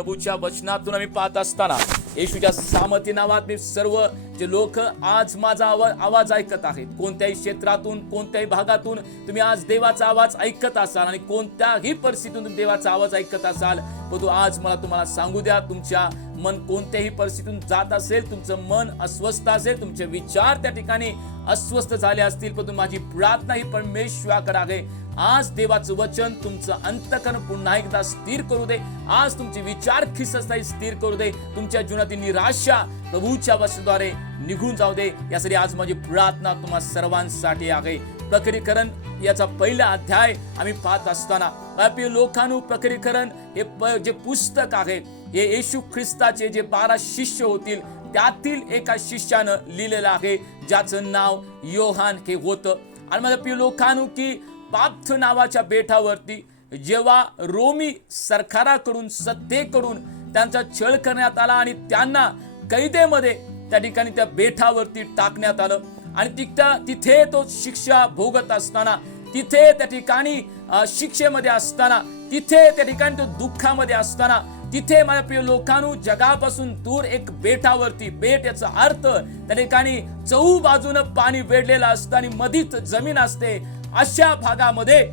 प्रभूच्या वचनातून आम्ही पाहत असताना येशूच्या सामर्थ्य नावात मी सर्व जे लोक आज माझा आवाज ऐकत आहेत, कोणत्याही क्षेत्रातून कोणत्याही भागातून तुम्ही आज देवाचा आवाज ऐकत असाल आणि कोणत्याही परिस्थितीतून तुम्ही देवाचा आवाज ऐकत असाल, परंतु आज मला तुम्हाला सांगू द्या, तुमच्या मन कोणत्याही परिस्थितीतून जात असेल, तुमचं मन अस्वस्थ असेल, तुमचे विचार त्या ठिकाणी अस्वस्थ झाले असतील, परंतु माझी प्रार्थना ही परमेश्वराकडे आहे, आज देवाचं वचन तुमचं अंतःकरण पुन्हा एकदा स्थिर करू दे, आज तुमचे विचार खिस्सस्थायी स्थिर करू दे, तुमच्या जीवनातील निराशा प्रभूच्या वचनाद्वारे निघून जाऊ दे, यासाठी आज माझी प्रार्थना तुम्हा सर्वांसाठी आहे. प्रकटीकरण याचा पहिला अध्याय आम्ही पाहत असताना आपले लोकांनो, प्रकटीकरण हे जे पुस्तक आहे हे येशू ख्रिस्ताचे जे 12 शिष्य होतील त्यातील एका शिष्यानं लिहिलेलं आहे, ज्याचं नाव योहान हे होतं. आणि मला प्रिय लोकांनो की पाप्थ नावाच्या बेटावरती जेव्हा रोमी सरकाराकडून सत्तेकडून त्यांचा छळ करण्यात आला आणि त्यांना कैदेमध्ये त्या ठिकाणी त्या बेटावरती टाकण्यात आलं आणि तिथे तो शिक्षा भोगत असताना, तिथे त्या ठिकाणी शिक्षेमध्ये असताना, तिथे त्या ठिकाणी तो दुःखामध्ये असताना, तिथे माझ्या प्रिय लोकांनो जगापासून दूर एक बेटावरती, बेट याचा अर्थ त्या ठिकाणी चहूबाजूनं पाणी वेढलेलं असतं आणि मधीच जमीन असते, अशा भागामध्ये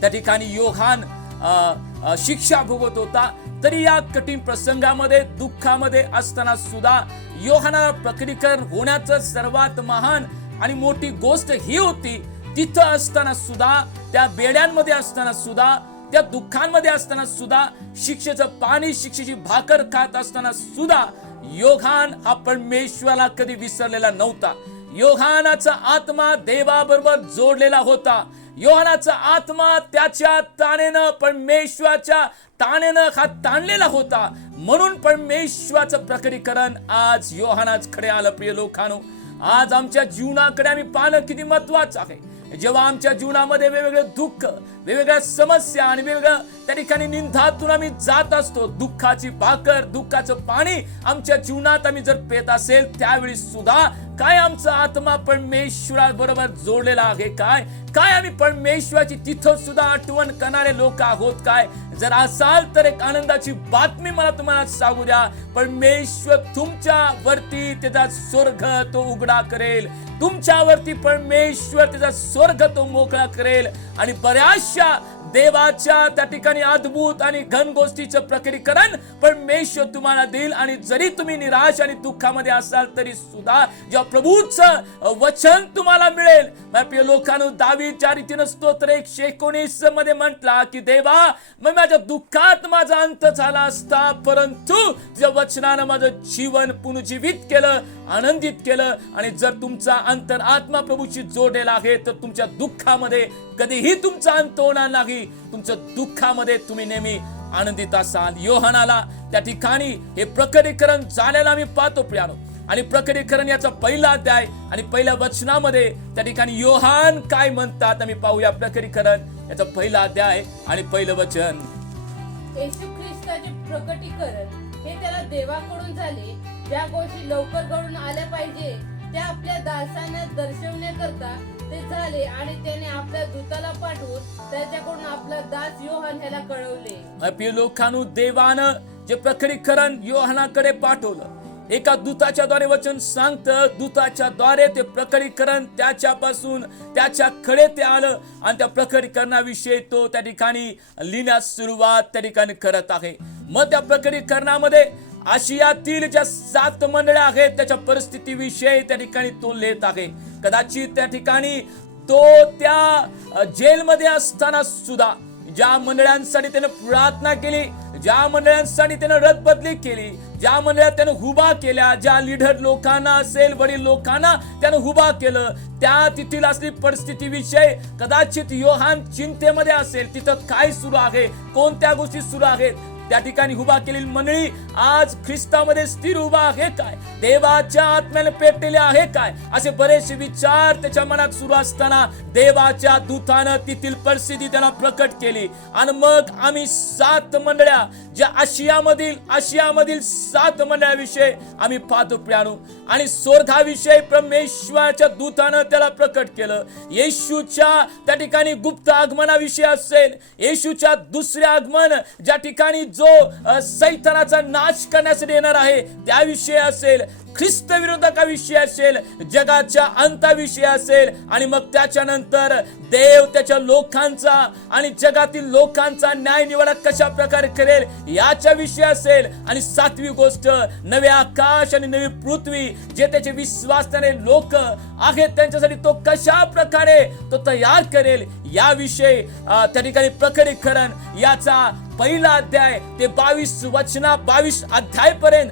त्या ठिकाणी योहान शिक्षा भोगत होता. तरी या कठीण प्रसंगामध्ये, दुःखामध्ये असताना सुद्धा योहानाला प्रकटीकरण होण्याचं सर्वात महान आणि मोठी गोष्ट ही होती, तिथं असताना सुद्धा, त्या बेड्यांमध्ये असताना सुद्धा, त्या दुःखांमध्ये असताना सुद्धा, शिक्षेचं पाणी, शिक्षेची भाकर खात असताना सुद्धा योहान हा परमेश्वराला कधी विसरलेला नव्हता. योहानाचा आत्मा देवाबरोबर जोडलेला होता. योहानाचा आत्मा त्याच्या ताणेनं, परमेश्वराच्या ताणेनं हा ताणलेला होता. म्हणून परमेश्वराचं प्रकटीकरण आज योहानाकडे आलं. प्रिय लोकांनो, आज आमच्या जीवनाकडे आम्ही पाहणं किती महत्वाचं आहे. जेव्हा आमच्या जीवनामध्ये वेगवेगळे दुःख, वेगवेगळ्या समस्या आणि वेगवेगळ्या त्या ठिकाणी निंदातून आम्ही जात असतो, दुःखाची भाकर, दुःखाचं पाणी आमच्या जीवनात आम्ही जर पेत असेल, त्यावेळी सुद्धा काय आमचा आत्मा परमेश्वरा बरोबर जोडलेला आहे काय आम्ही परमेश्वराची तिथं सुद्धा आठवण करणारे लोक आहोत काय? जर असाल तर एक आनंदाची बातमी मला तुम्हाला सांगू द्या, परमेश्वर तुमच्या वरती त्याचा स्वर्ग तो उघडा करेल, तुमच्यावरती परमेश्वर त्याचा स्वर्ग तो मोकळा करेल आणि बऱ्याचशा देवाच्या त्या ठिकाणी अद्भुत आणि घन गोष्टीचं प्रकटीकरण परमेश्वर तुम्हाला देईल. आणि जरी तुम्ही निराश आणि दुःखामध्ये असाल तरी सुद्धा जेव्हा प्रभूचं वचन तुम्हाला मिळेल, प्रिय लोकांनो, दावीदच्या रीतीनं स्तोत्र 119 मध्ये म्हटला की देवा, मग माझ्या दुःखात माझा अंत झाला असता, परंतु तुझ्या वचनानं माझं जीवन पुनर्जीवित केलं, आनंदित केलं. आणि जर तुमचा अंतरात्मा प्रभूशी जोडलेला आहे तर तुमच्या दुःखामध्ये कधीही तुमचा अंत होणार नाही, तुमच्या दुःखामध्ये तुम्ही नेहमी आनंदित असाल. योहानाला त्या ठिकाणी हे प्रकटीकरण झालेलं आम्ही पाहतो प्रियानो. आणि प्रकटीकरण याचा पहिला अध्याय आणि पहिल्या वचनामध्ये त्या ठिकाणी योहान काय म्हणतात आम्ही पाहूया. प्रकटीकरण याचा पहिला अध्याय आणि पहिलं वचन. येशू ख्रिस्ताचे प्रकटीकरण हे त्याला देवाकडून झाले, ज्या गोष्टी लवकर घडून आल्या पाहिजे त्या आपल्या दासांना दर्शवण्याकरता ते झाले, आणि त्याने आपल्या दूताला पाठवून त्याच्याकडून आपला दास योहान ह्याला कळवले. प्रिय लोकांनो, देवानं जे प्रकटीकरण योहानाकडे पाठवलं, एका दूताच्या द्वारे वचन सांगतं, दूताच्या द्वारे ते प्रकटीकरण त्याच्यापासून त्याच्याकडे ते आलं आणि त्या प्रकटीकरणाविषयी तो त्या ठिकाणी लिहिण्यास सुरुवात त्या ठिकाणी करत आहे. मग त्या प्रकटीकरणामध्ये आशियातील ज्या 7 मंडळ्या आहेत त्याच्या परिस्थितीविषयी त्या ठिकाणी तो लिहित आहे. कदाचित त्या ठिकाणी तो त्या जेलमध्ये असताना सुद्धा ज्या मंडळांसाठी त्याने प्रार्थना केली, ज्या मंडळांसाठी त्याने रथबदली केली, ज्या मंडळात त्याने उभा केल्या, ज्या लीडर लोकांना असेल, वडील लोकांना त्याने उभा केलं, त्या तिथील असली परिस्थितीविषयी कदाचित योहान चिंतेमध्ये असेल. तिथं काय सुरू आहे, कोणत्या गोष्टी सुरू आहेत, त्या ठिकाणी उभा केलेली मंडळी आज ख्रिस्तामध्ये स्थिर उभा आहे काय, देवाच्या आत्म्याने पेटलेले आहे काय, असे बरेचसे विचार त्याच्या मनात सुरू असताना देवाच्या दूतानं तिथील परिस्थिती त्यांना प्रकट केली. आणि मग आम्ही 7 मंडळ्या, ज्या आशियामधील 7 मंडळाविषयी आम्ही पाहतो प्रियानो. आणि स्वर्गाविषयी परमेश्वराच्या दूतानं त्याला प्रकट केलं. येशूच्या त्या ठिकाणी गुप्त आगमनाविषयी असेल, येशूच्या दुसरे आगमन ज्या ठिकाणी जो सैतानाचा नाश करण्यासाठी येणार आहे त्याविषयी असेल, ख्रिस्त विरोधकाविषयी असेल, जगाच्या अंताविषयी असेल, आणि मग त्याच्यानंतर देव त्याच्या लोकांचा आणि जगातील लोकांचा न्याय निवाडा कशा प्रकारे करेल याच्या विषयी असेल, आणि 7वी गोष्ट नवे आकाश आणि नवी पृथ्वी जे त्याचे विश्वासणारे लोक आहेत त्यांच्यासाठी तो कशा प्रकारे तो तयार करेल याविषयी त्या ठिकाणी प्रकटीकरण याचा पहिला अध्याय ते 22 अध्याय पर्यंत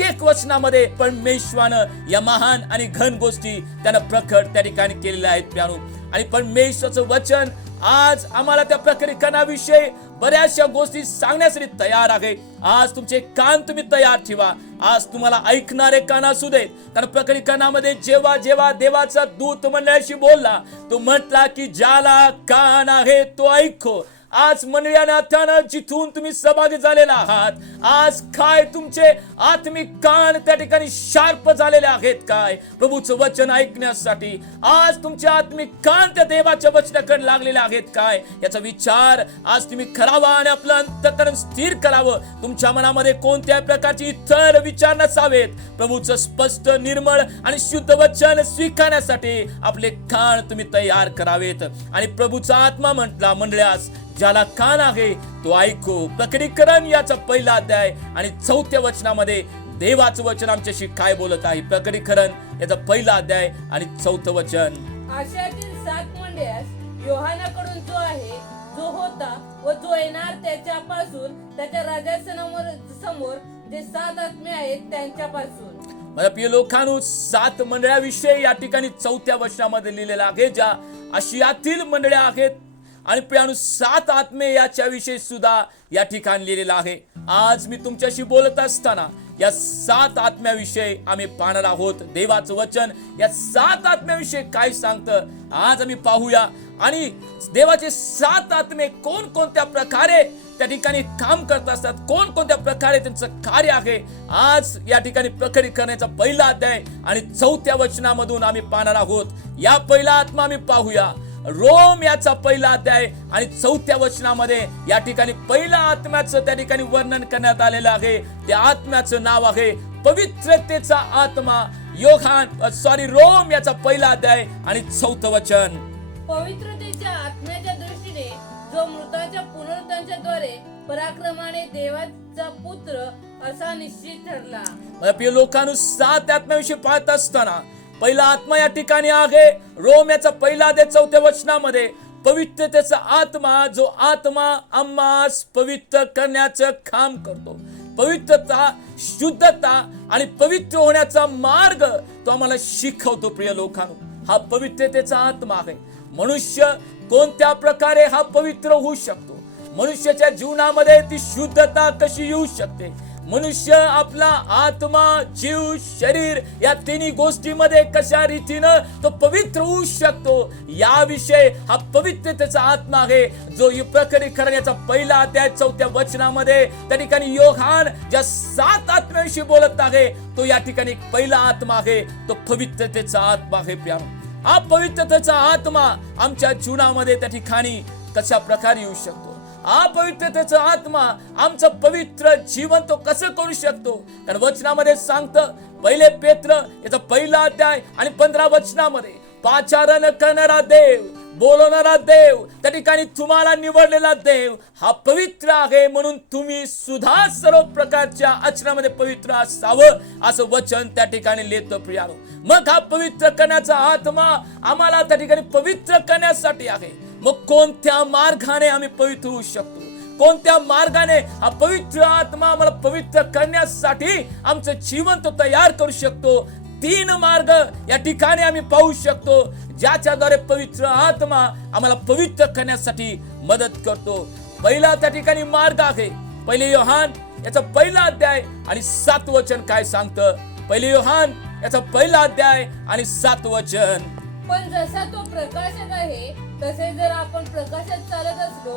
एक वचनामध्ये परमेश्वरानं या महान आणि घन गोष्टी त्यानं प्रकट त्या ठिकाणी केलेल्या आहेत प्यानो. आणि परमेश्वराचं वचन आज आम्हाला त्या प्रकटीकरणाविषयी बऱ्याचशा गोष्टी सांगण्यासाठी तयार आहे. आज तुमचे कान तुम्ही तयार ठेवा. आज तुम्हाला ऐकणारे कान असू देत, कारण प्रकटीकरणामध्ये जेव्हा जेव्हा देवाचा दूत मंडळाशी बोलला तो म्हटला की ज्याला कान आहे तो ऐको. आज मंडळानं जिथून तुम्ही सहभागी झालेला आहात, आज काय तुमचे आत्मिक कान त्या ठिकाणी शार्प झालेले आहेत काय प्रभूचं वचन ऐकण्यासाठी? आज तुमचे आत्मिक कान त्या देवाच्या वचनाकडे लागलेले आहेत काय याचा विचार आज तुम्ही करावा आणि आपलं अंतःकरण स्थिर करावं. तुमच्या मनामध्ये कोणत्याही प्रकारचे इतर विचार नसावेत. प्रभूचं स्पष्ट, निर्मळ आणि शुद्ध वचन स्वीकारण्यासाठी आपले कान तुम्ही तयार करावेत. आणि प्रभूचा आत्मा म्हटला मंडळास ज्याला कान आहे तो ऐको. प्रकटीकरण याचा पहिला अध्याय आणि 4थ्या वचनामध्ये देवाचं वचन आमच्याशी काय बोलत आहे. प्रकटीकरण याचा पहिला अध्याय आणि 4थं वचन. आशियातील 7 मंडळास योहानाकडून जो आहे, जो होता व जो येणार त्याच्यापासून, त्याच्या राजासमोर जे 7 आत्मे आहेत त्यांच्यापासून. माझ्या प्रिय लोकांनो, 7 मंडळाविषयी या ठिकाणी 4थ्या वचनामध्ये लिहिलेलं आहे. ज्या आशियातील मंडळ्या आहेत आणि प्रियानो 7 आत्मे याच्या विषयी सुद्धा या ठिकाणी लिहिलेलं आहे. आज मी तुमच्याशी बोलत असताना या 7 आत्म्याविषयी आम्ही पाहणार आहोत. देवाचं वचन या 7 आत्म्याविषयी काय सांगतं आज आम्ही पाहूया. आणि देवाचे 7 आत्मे कोणत्या प्रकारे त्या ठिकाणी काम करत असतात, कोणत्या प्रकारे त्यांचं कार्य आहे, आज या ठिकाणी प्रकटीकरण करण्याचा पहिला अध्याय आणि 4थ्या वचनामधून आम्ही पाहणार आहोत. या पहिला आत्मा आम्ही पाहूया. रोम याचा पहिला अध्याय आणि 4थ्या वचनामध्ये या ठिकाणी पहिल्या आत्म्याचं त्या ठिकाणी वर्णन करण्यात आलेलं आहे. त्या आत्म्याचं नाव आहे पवित्रतेचा आत्मा. रोम याचा पहिला अध्याय आणि 4थं वचन. पवित्रतेच्या आत्म्याच्या दृष्टीने जो मृताच्या पुनरुत्थानाच्या द्वारे पराक्रमाने देवाचा पुत्र असा निश्चित ठरला. प्रिय लोकांनो, 7 आत्म्याविषयी पाहत असताना पहिला आत्मा या ठिकाणी आहे रोम याचा पहिला अध्याय 4थ्या वचनामध्ये पवित्रतेचा आत्मा, जो आत्मा आम्हास पवित्र करण्याचं काम करतो. पवित्रता, शुद्धता आणि पवित्र होण्याचा मार्ग तो आम्हाला शिकवतो. प्रिय लोकांनो, हा पवित्रतेचा आत्मा आहे. मनुष्य कोणत्या प्रकारे हा पवित्र होऊ शकतो, मनुष्याच्या जीवनामध्ये ती शुद्धता कशी येऊ शकते, मनुष्य आपला आत्मा, जीव, शरीर या तिन्ही गोष्टीमध्ये कशा रीतीनं तो पवित्र होऊ शकतो याविषयी हा पवित्रतेचा आत्मा आहे, जो प्रकटीकरण याचा पहिला अध्याय 4थ्या वचनामध्ये त्या ठिकाणी योहान ज्या 7 आत्म्याविषयी बोलत आहे तो या ठिकाणी पहिला आत्मा आहे, तो पवित्रतेचा आत्मा आहे. हा पवित्रतेचा आत्मा आमच्या जीवनामध्ये त्या ठिकाणी कशा प्रकारे येऊ शकतो, हा पवित्रतेचा आत्मा आमचं पवित्र जीवन तो कसं करू शकतो. कारण वचनामध्ये सांगतं, पहिले पेत्र याचा पहिला अध्याय आणि 15 वचनामध्ये, पाचारण करणारा देव, बोलवणारा देव, त्या ठिकाणी तुम्हाला निवडलेला देव हा पवित्र आहे, म्हणून तुम्ही सुद्धा सर्व प्रकारच्या आचरणामध्ये पवित्र असावं असं वचन त्या ठिकाणी लिहितं. प्रियानो, मग हा पवित्र करण्याचा आत्मा आम्हाला त्या ठिकाणी पवित्र करण्यासाठी आहे. मग कोणत्या मार्गाने आम्ही पवित्र होऊ शकतो, कोणत्या मार्गाने हा पवित्र आत्मा आम्हाला पवित्र करण्यासाठी आमचं जीवन तो तयार करू शकतो. 3 मार्ग या ठिकाणी आम्ही पाहू शकतो ज्याच्याद्वारे पवित्र आत्मा आम्हाला पवित्र करण्यासाठी मदत करतो. पहिला त्या ठिकाणी मार्ग आहे, पहिले योहान याचा पहिला अध्याय आणि 7 वचन काय सांगतं. पहिले योहान याचा पहिला अध्याय आणि 7 वचन. पण जसा तो प्रकाशक आहे तसे जर आपण प्रकाशात चालत असलो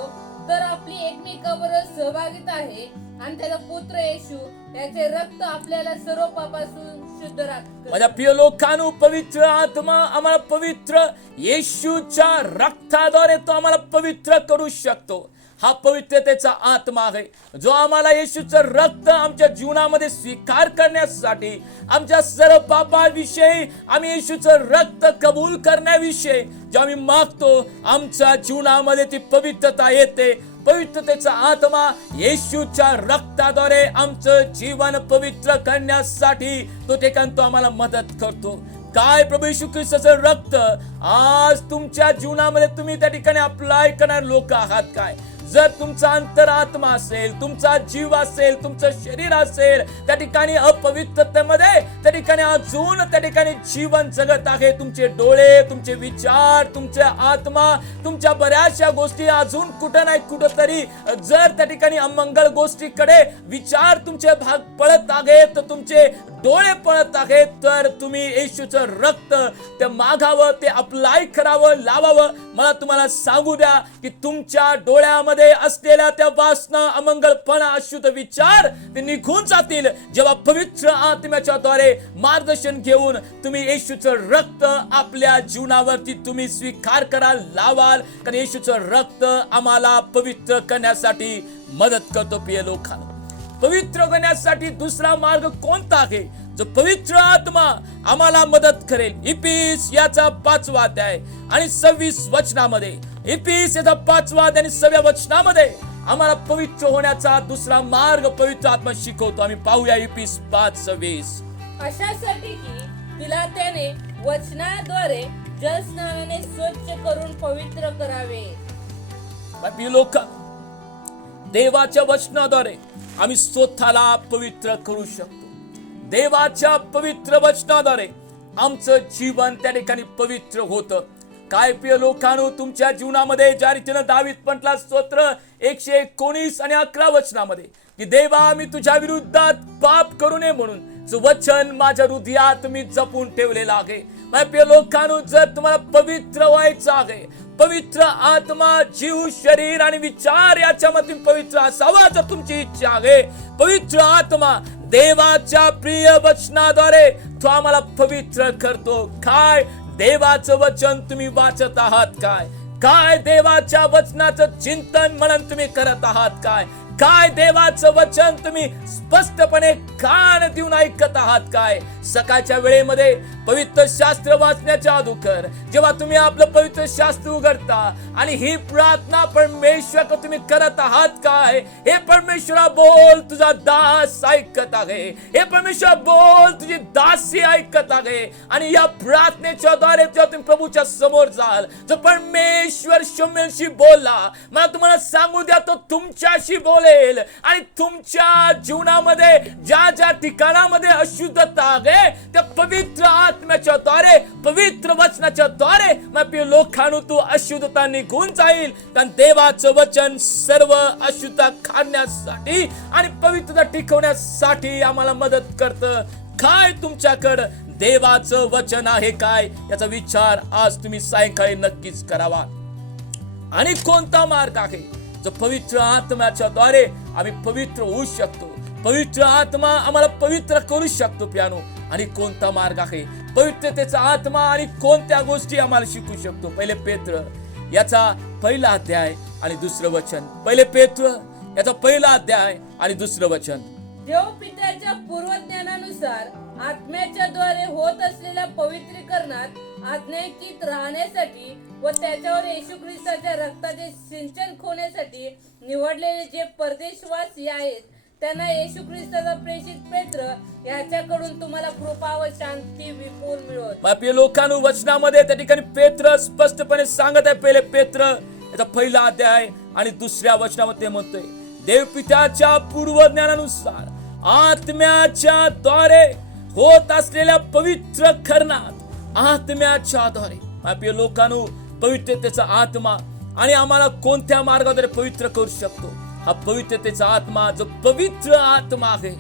तर आपली एकमेकाबरोबर सहभागिता आहे, आणि त्याचा पुत्र येशू याचे रक्त आपल्याला सर्व पापापासून शुद्ध राखते. माझ्या प्रिय लोकांनो, पवित्र आत्मा आम्हाला पवित्र येशूच्या रक्ताद्वारे तो आम्हाला पवित्र करू शकतो. हा पवित्रतेचा आत्मा आहे, जो आम्हाला येशूचं रक्त आमच्या जीवनामध्ये स्वीकार करण्यासाठी, आमच्या सर्व पापाविषयी आम्ही येशूचं रक्त कबूल करण्याविषयी जे आम्ही मागतो, आमच्या जीवनामध्ये ती पवित्रता येते. पवित्रतेचा आत्मा येशूच्या रक्ताद्वारे आमचं जीवन पवित्र करण्यासाठी तो ठिकाण तो आम्हाला मदत करतो. काय प्रभू येशू ख्रिस्ताचं रक्त आज तुमच्या जीवनामध्ये तुम्ही त्या ठिकाणी अप्लाय करणारे लोक आहात काय? जर तुमचा अंतरात्मा असेल, तुमचा जीव असेल, तुमचं शरीर असेल त्या ठिकाणी अपवित्रतेमध्ये, त्या ठिकाणी अजून त्या ठिकाणी जीवन जगत आहे, तुमचे डोळे, तुमचे विचार, तुमचा आत्मा, तुमच्या बऱ्याचशा गोष्टी अजून कुठं नाही कुठं तरी जर त्या ठिकाणी अमंगळ गोष्टीकडे विचार तुमचे भाग पळत आहेत, तुमचे डोळे पळत आहेत, तर तुम्ही येशूचं रक्त ते मागावं, ते अप्लाय करावं, लावावं. मला तुम्हाला सांगू द्या की तुमच्या डोळ्यामध्ये असलेल्या त्या वासना, अमंगळपणा, अशुद्ध विचार ते निघून जातील जेव्हा पवित्र आत्म्याच्या द्वारे मार्गदर्शन घेऊन तुम्ही येशूचं रक्त आपल्या जीवनावरती तुम्ही स्वीकार कराल, लावाल. कारण येशूचं रक्त आम्हाला पवित्र करण्यासाठी मदत करतो. प्रिय लोकांनो, पवित्र करण्यासाठी दुसरा मार्ग कोणता आहे? जो पवित्र आत्मा आम्हाला मदत करेल. इफिस याचा 5वा अध्याय आणि 26 वचनामध्ये, इफिस याचा 5वा अध्याय आणि 6व्या वचनामध्ये आम्हाला पवित्र होण्याचा दुसरा मार्ग पवित्र आत्मा शिकवतो. आम्ही पाहूया इफिस 5:26. अशासाठी की तिला त्याने वचनाद्वारे जलस्नानाने स्वच्छ करून पवित्र करावे. लोक देवाच्या वचनाद्वारे आम्ही स्वतःला पवित्र करू शकतो. देवाच्या पवित्र वचनाद्वारे आमचं जीवन त्या ठिकाणी पवित्र होतं. काय प्रिय लोकांनो, तुमच्या जीवनामध्ये ज्या रीतीनं दावीद म्हटला स्तोत्र 119 आणि 11 वचनामध्ये की देवा मी तुझ्या विरुद्धात पाप करू नये म्हणून वचन माझ्या हृदयात मी जपून ठेवलेलं आहे. माझ्या प्रिय लोकांनो, जर तुम्हाला पवित्र व्हायचं आहे, पवित्र आत्मा, जीव, शरीर आणि विचार याच्यामध्ये पवित्र असावा जर तुमची इच्छा आहे, पवित्र आत्मा देवाच्या प्रिय वचनाद्वारे तो आम्हाला पवित्र करतो. काय देवाचं वचन तुम्ही वाचत आहात काय? काय देवाच्या वचनाचं चिंतन मनन तुम्ही करत आहात काय? काय देवाचं वचन तुम्ही स्पष्टपणे कान देऊन ऐकत आहात काय? सकाळच्या वेळेमध्ये पवित्र शास्त्र वाचण्याच्या अगोदर जेव्हा तुम्ही आपलं पवित्र शास्त्र उघडता आणि ही प्रार्थना परमेश्वर तुम्ही करत आहात काय? हे परमेश्वरा बोल, तुझा दास ऐकत आहे. हे परमेश्वर बोल, तुझी दासी ऐकत आहे. आणि या प्रार्थनेच्या द्वारे जेव्हा तुम्ही प्रभूच्या समोर जाल, जो परमेश्वर शम्मेलशी बोलला, मला तुम्हाला सांगू द्या, तो तुमच्याशी बोलेल. आणि तुमच्या जीवनामध्ये ज्या ज्या ठिकाणामध्ये अशुद्धता आहे त्या पवित्र आत्म्याच्या द्वारे, पवित्र वचनाच्या द्वारे माझ्या लोकांनो तू अशुद्धता निघून जाईल. कारण देवाचं वचन सर्व अशुद्धता काढण्यासाठी आणि पवित्रता टिकवण्यासाठी आम्हाला मदत करतं. काय तुमच्याकडं देवाचं वचन आहे काय? याचा विचार आज तुम्ही सायंकाळी नक्कीच करावा. आणि कोणता मार्ग आहे जो पवित्र आत्म्याच्या द्वारे आम्ही पवित्र होऊ शकतो? पवित्र आत्मा आम्हाला पवित्र करू शकतो प्यानो. आणि कोणता मार्ग आहे पवित्रतेचा आत्मा आणि कोणत्या गोष्टी आम्हाला शिकू शकतो? पहिले पेत्र याचा 1ला अध्याय आणि 2रं वचन. पहिले पेत्र याचा 1ला अध्याय आणि 2रं वचन. देव पित्याच्या पूर्वज्ञानानुसार आत्म्याच्या द्वारे होत असलेल्या पवित्रीकरणात आज्ञांकित राहण्यासाठी व त्याच्यावर येशू ख्रिस्ताच्या रक्ताचे सिंचन होण्यासाठी निवडलेले जे परदेशवासी आहेत त्यांना येशू ख्रिस्ताचा प्रेषित पेत्र याच्याकडून तुम्हाला कृपा व शांती विपुल मिळवत. आपल्या लोकांनो वचनामध्ये त्या ठिकाणी पेत्र स्पष्टपणे सांगत आहे. पहिले पेत्र याचा 1ला अध्याय आणि 2ऱ्या वचनामध्ये म्हणतोय, देवपित्याच्या पूर्वज्ञानानुसार आत्म्याच्या द्वारे होत असलेल्या पवित्र करणात, आत्म्याच्या द्वारे. आपल्या लोकांनो पवित्रतेचा आत्मा आणि आम्हाला कोणत्या मार्गाद्वारे पवित्र करू शकतो? हा पवित्रतेचा आत्मा जो पवित्र आत्मा आहे,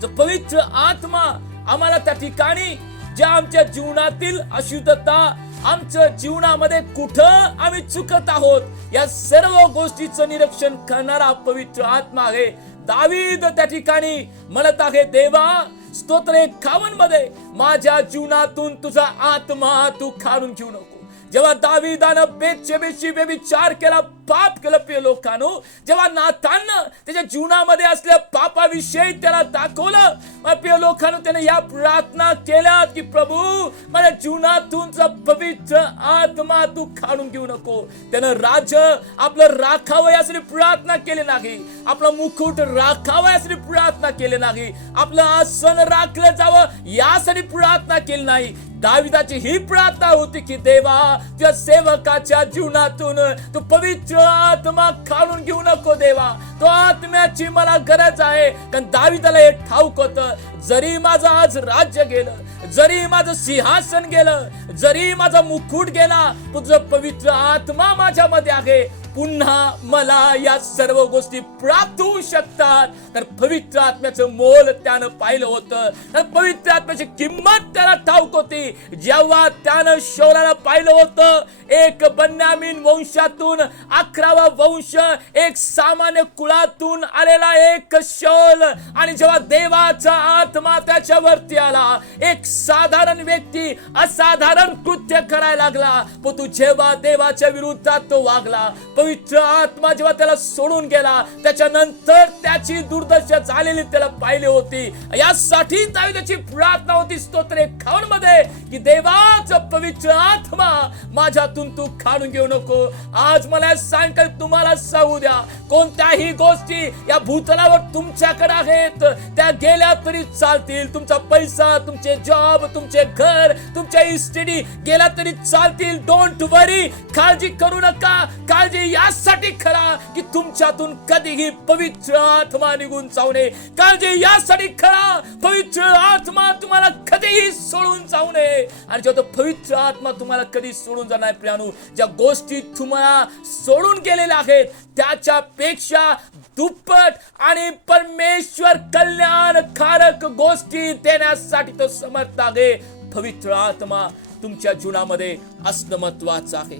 जो पवित्र आत्मा आम्हाला त्या ठिकाणी ज्या आमच्या जीवनातील अशुद्धता, आमच्या जीवनामध्ये कुठं आम्ही चुकत आहोत या सर्व गोष्टीचं निरीक्षण करणारा पवित्र आत्मा आहे. दावीद त्या ठिकाणी म्हणत आहे, देवा स्तोत्र 51 मध्ये माझ्या जीवनातून तुझा आत्मा तू काढून घेऊ नको. जेव्हा दावीदानं बेतशेबेशी व्यभिचार केला, पाप केलं प्रिय लोकांनो, जेव्हा नाताननं त्याच्या जीवनामध्ये असलेल्या पापाविषयी त्याला दाखवलं, प्रिय लोकांनो, त्याने या प्रार्थना केल्या की प्रभू माझ्या जीवनातून पवित्र आत्मा तू काढून घेऊ नको. त्यानं राज्य आपलं राखावं यासाठी प्रार्थना केली नाही, आपलं मुकुट राखावं यासाठी प्रार्थना केली नाही, आपलं आसन राखलं जावं यासाठी प्रार्थना केली नाही. दाविदाची ही प्रार्थना होती की देवा तुझ्या सेवकाच्या जीवनातून तू पवित्र आत्मा काढून घेऊ नको देवा, तो आत्म्याची मला गरज आहे. कारण दाविदाला हे ठाऊक होतं, जरी माझं आज राज्य गेलं, जरी माझं सिंहासन गेलं, जरी माझा मुकुट गेला, तुझं पवित्र आत्मा माझ्यामध्ये आहे, पुन्हा मला या सर्व गोष्टी प्राप्त होऊ शकतात. तर पवित्र आत्म्याचं मोल त्यानं पाहिलं होतं, तर पवित्र आत्म्याची किंमत त्याला ठाऊक होती. जेव्हा त्यानं शौलाला पाहिलं होतं, एक बन्यामीन वंशातून 11वा वंश, एक सामान्य कुळातून आलेला एक शौल, आणि जेव्हा देवाचा आत्मा त्याच्यावरती आला, एक साधारण व्यक्ती असाधारण कृत्य करायला लागला, पण जेव्हा देवाच्या विरुद्धात तो वागला, पवित्र आत्मा जेव्हा त्याला सोडून गेला, त्याच्यानंतर त्याची दुर्दशा झालेली त्याला पाहिली होती. यासाठी दाविदाची प्रार्थना होती स्तोत्र 51 मध्ये की देवाचं पवित्र आत्मा माझ्यातून तू काढून घेऊ नको. आज मला सायंकाळी तुम्हाला सांगू द्या, कोणत्याही गोष्टी या भूतलावर तुमच्याकडे आहेत त्या गेल्या तरी चालतील, तुमचा पैसा, तुमचे जॉब, तुमचे घर, तुमच्या इस्टेटी गेला तरी चालतील. डोंट वरी, काळजी करू नका. काळजी यासाठी करा की तुमच्यातून कधीही पवित्र आत्मा निघून जाऊ नये. काळजी यासाठी करा, पवित्र आत्मा तुम्हाला कधीही सोडून जाऊ नये. आणि जेव्हा पवित्र आत्मा तुम्हाला कधी सोडून जाणार नाही प्रियानो, ज्या गोष्टी तुम्हाला सोडून गेलेल्या आहेत त्याच्यापेक्षा दुप्पट आणि परमेश्वर कल्याणकारक गोष्टी देण्यासाठी तो समर्थ आहे. पवित्र आत्मा तुमच्या जीवनामध्ये असणं महत्वाचं आहे.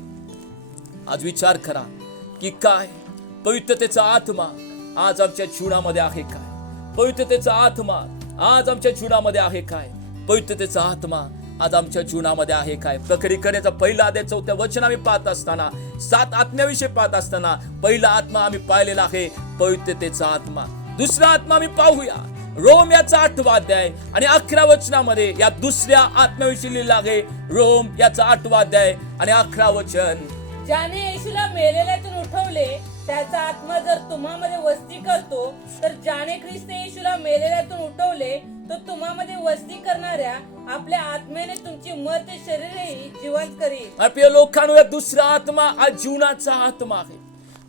आज विचार करा की काय पवित्रतेचा आत्मा आज आमच्या जीवनामध्ये आहे काय? पवित्रतेचा आत्मा आज आमच्या जीवनामध्ये आहे काय? पवित्रतेचा आत्मा आज आमच्या जीवनामध्ये आहे काय? प्रकटीकरणाचा पहिला अध्याय 4 वचन आम्ही पाहत असताना, 7 आत्म्याविषयी पाहत असताना, पहिला आत्मा आम्ही पाहिलेला आहे पवित्रतेचा आत्मा. दुसरा आत्मा आम्ही पाहूया रोम याचा 8वा अध्याय आणि 11 वचनामध्ये या दुसऱ्या आत्म्याविषयी लिहिलं आहे. रोम याचा 8वा अध्याय आणि 11 वचन. ज्याने येशूला मेलेल्यातून उठवले त्याचा आत्मा जर तुम्हामध्ये वस्ती करतो, तर ज्याने ख्रिस्त येशूला मेलेल्यातून उठवले तो तुम्हामध्ये वस्ती करणाऱ्या आपल्या आत्म्याने तुमची मर्त्य शरीरही जिवंत करील. प्रिय लोकांनो, या दुसरा आत्मा हा जीवनाचा आत्मा आहे.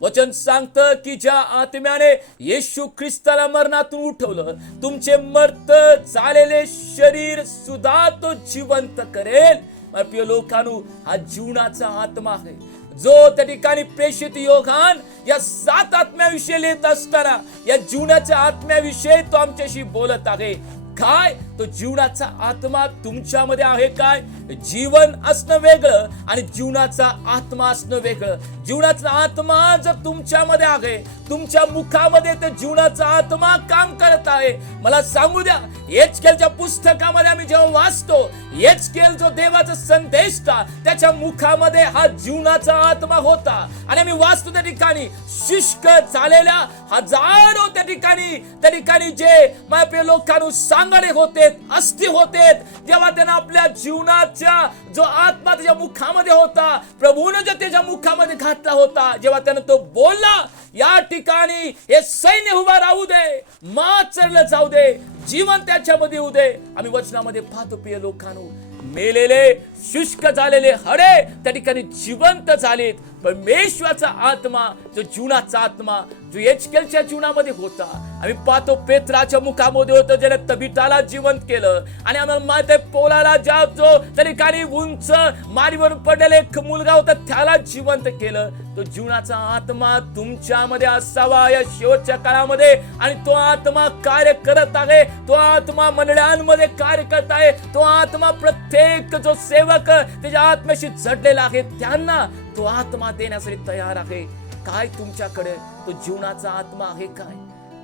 वचन सांगतं की ज्या आत्म्याने येशू ख्रिस्ताला मरणातून उठवलं, तुमचे मर्त झालेले शरीर सुद्धा तो जिवंत करेल. प्रिय लोकांनो, हा जीवनाचा आत्मा आहे जो त्या ठिकाणी प्रेषित योहान या 7 आत्म्याविषयी लिहित असताना या जीवनाच्या आत्म्याविषयी तो आमच्याशी बोलत आहे. काय तो जीवनाचा आत्मा तुमच्यामध्ये आहे काय? जीवन असणं वेगळं आणि जीवनाचा आत्मा असणं वेगळं. जीवनाचा आत्मा जर तुमच्यामध्ये आहे, तुमच्या मुखामध्ये तर जीवनाचा आत्मा काम करत आहे. मला सांगू द्या, एचकेलच्या पुस्तकामध्ये आम्ही जेव्हा वाचतो, एचकेल जो देवाचा संदेश होता त्याच्या मुखामध्ये हा जीवनाचा आत्मा होता. आणि आम्ही वाचतो त्या ठिकाणी शुष्क झालेल्या हजारो त्या ठिकाणी जे माझ्या लोकांना सांगणे होते, अस्थि होते, जेव्हा त्यानं आपल्या जीवनाच्या जो आत्मा त्याच्या मुखामध्ये होता, प्रभूने जो त्याच्या मुखामध्ये घातला होता, जेव्हा त्यानं तो बोलला, या ठिकाणी हे सैन्य उभा राहू दे, मात चरलं जाऊ दे, जीवन त्याच्यामध्ये येऊ दे. आम्ही वचनामध्ये पाहतो प्रिय लोकांनो, मेलेले शुष्क झालेले हडे त्या ठिकाणी जिवंत झालेत. परमेश्वराचा आत्मा, जो जीवनाचा आत्मा जो एचकेलच्या जीवनामध्ये होता, आम्ही पाहतो पेत्राच्या मुखामध्ये होतं, ज्याने तबिताला जिवंत केलं. आणि आम्हाला माहित आहे पौलाला जो त्या ठिकाणी उंच मारीवरून पडलेला एक मुलगा होता त्याला जिवंत केलं. तो जीवनाचा आत्मा तुमच्यामध्ये असावा या शेवटच्या काळामध्ये. आणि तो आत्मा कार्य करत आहे, तो आत्मा मंडळांमध्ये कार्य करत आहे, तो आत्मा प्रत्येक जो सेवक त्याच्या आत्म्याशी जडलेला आहे त्यांना तो आत्मा देण्यासाठी तयार आहे. काय तुमच्याकडे तो जीवनाचा आत्मा आहे काय?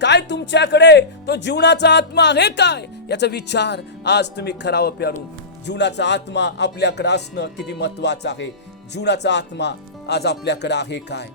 काय तुमच्याकडे तो जीवनाचा आत्मा आहे काय? याचा विचार आज तुम्ही करावं प्यारू. जीवनाचा आत्मा आपल्याकडे असणं किती महत्वाचं आहे. जीवनाचा आत्मा आज आपल्याकडे आहे काय?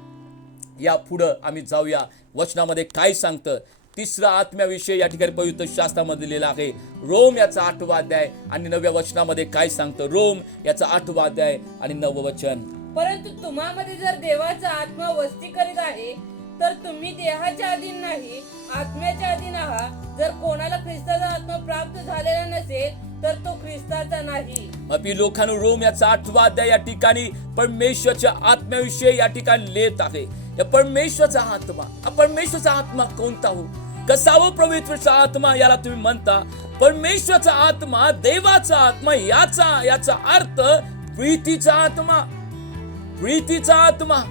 या पुढं आम्ही जाऊया वचनामध्ये काय सांगतं. तिसरा आत्म्याविषयी या ठिकाणी पवित्र शास्त्रामध्ये लिहिलं आहे. रोम याचा 8वा अध्याय आणि 9व्या वचनामध्ये काय सांगतं. रोम याचा 8वा अध्याय आणि 9वं वचन. परंतु तुम्हामध्ये जर देवाचा आत्मा वस्ती करीत आहे तर तुम्ही देहाच्या अधीन नाही, आत्म्याच्या अधीन आहात. जर कोणाला ख्रिस्ताचा आत्मा प्राप्त झालेला नसेल तर तो ख्रिस्ताचा नाही. आपली लोकांनो, रोम याचा 8वा अध्याय या ठिकाणी परमेश्वरच्या आत्म्याविषयी या ठिकाणी लिहित आहे. या परमेश्वरचा आत्मा, हा परमेश्वरचा आत्मा कोणता हो, कसा हो पवित्रचा आत्मा याला तुम्ही म्हणता. परमेश्वरचा आत्मा, देवाचा आत्मा, याचा अर्थ प्रीतीचा आत्मा. प्रीतीचा आत्मा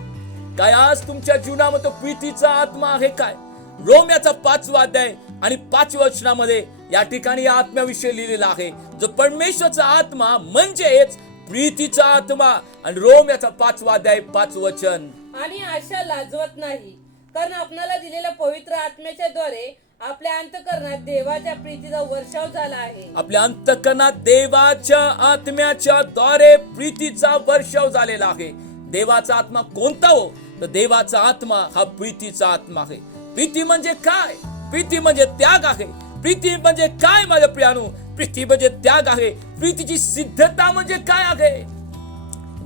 काय आज तुमच्या जीवनामध्ये प्रीतीचा आत्मा आहे काय. रोम याचा 5वा अध्याय आणि 5व्या वचनामध्ये या ठिकाणी या आत्म्याविषयी लिहिलेला आहे. जो परमेश्वरचा आत्मा म्हणजेच प्रीतीचा आत्मा. आणि रोम याचा 5वा अध्याय 5वं वचन. आणि आशा लाजवत नाही, कारण आपणाला दिलेल्या पवित्र आत्म्याच्या द्वारे आपल्या अंतःकरणात देवाच्या प्रीतीचा वर्षाव झाला आहे. आपल्या अंतःकरणात देवाच्या आत्म्याच्या द्वारे प्रीतीचा वर्षाव झालेला आहे. देवाचा आत्मा कोणता हो, तर देवाचा आत्मा हा प्रीतीचा आत्मा आहे. प्रीती म्हणजे काय. प्रीती म्हणजे त्याग आहे. प्रीती म्हणजे काय माझ्या प्रियानो. प्रीती म्हणजे त्याग आहे. प्रीतीची सिद्धता म्हणजे काय आहे.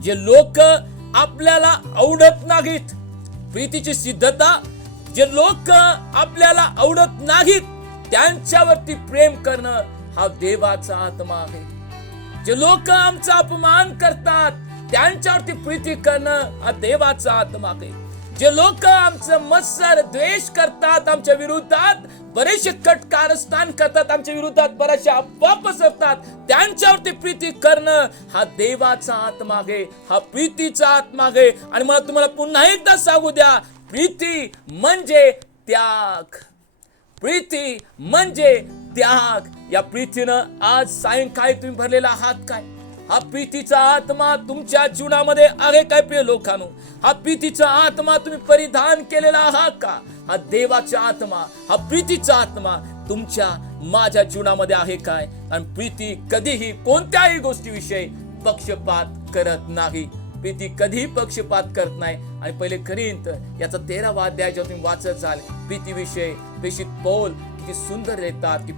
जे लोक आपल्याला आवडत नाहीत, प्रीतीची सिद्धता, जे लोक आपल्याला आवडत नाहीत त्यांच्यावरती प्रेम करणं हा देवाचा आत्मा आहे. जे लोक आमचा अपमान करतात त्यांच्यावरती प्रीती करणं हा देवाचा आत्मा आहे. जे लोक आमचं मत्सर द्वेष करतात, आमच्या विरोधात बरेचसे कट कारस्थान करतात, आमच्या विरोधात बऱ्याचशा अफवा पसरतात, त्यांच्यावरती प्रीती करणं हा देवाचा आत्मा आहे, हा प्रीतीचा आत्मा आहे. आणि मला तुम्हाला पुन्हा एकदा सांगू द्या, प्रीती म्हणजे त्याग. प्रीती म्हणजे त्याग. या प्रीतीनं आज सायंकाळी तुम्ही भरलेला आहात काय. हा प्रीतीचा आत्मा तुमच्या जीवनामध्ये आहे काय प्रिय लोकांनो. हा प्रीतीचा आत्मा तुम्ही परिधान केलेला आहात का. हा देवाचा आत्मा, हा प्रीतीचा आत्मा तुमच्या माझ्या जीवनामध्ये आहे काय. आणि प्रीती कधीही कोणत्याही गोष्टीविषयी पक्षपात करत नाही. प्रीती कधीही पक्षपात करत नाही. आणि पहिले करिंथ याचा 13वा अध्याय जेव्हा तुम्ही वाचत जाल, प्रीतीविषयी प्रेषित पौल किती सुंदर लिहितात की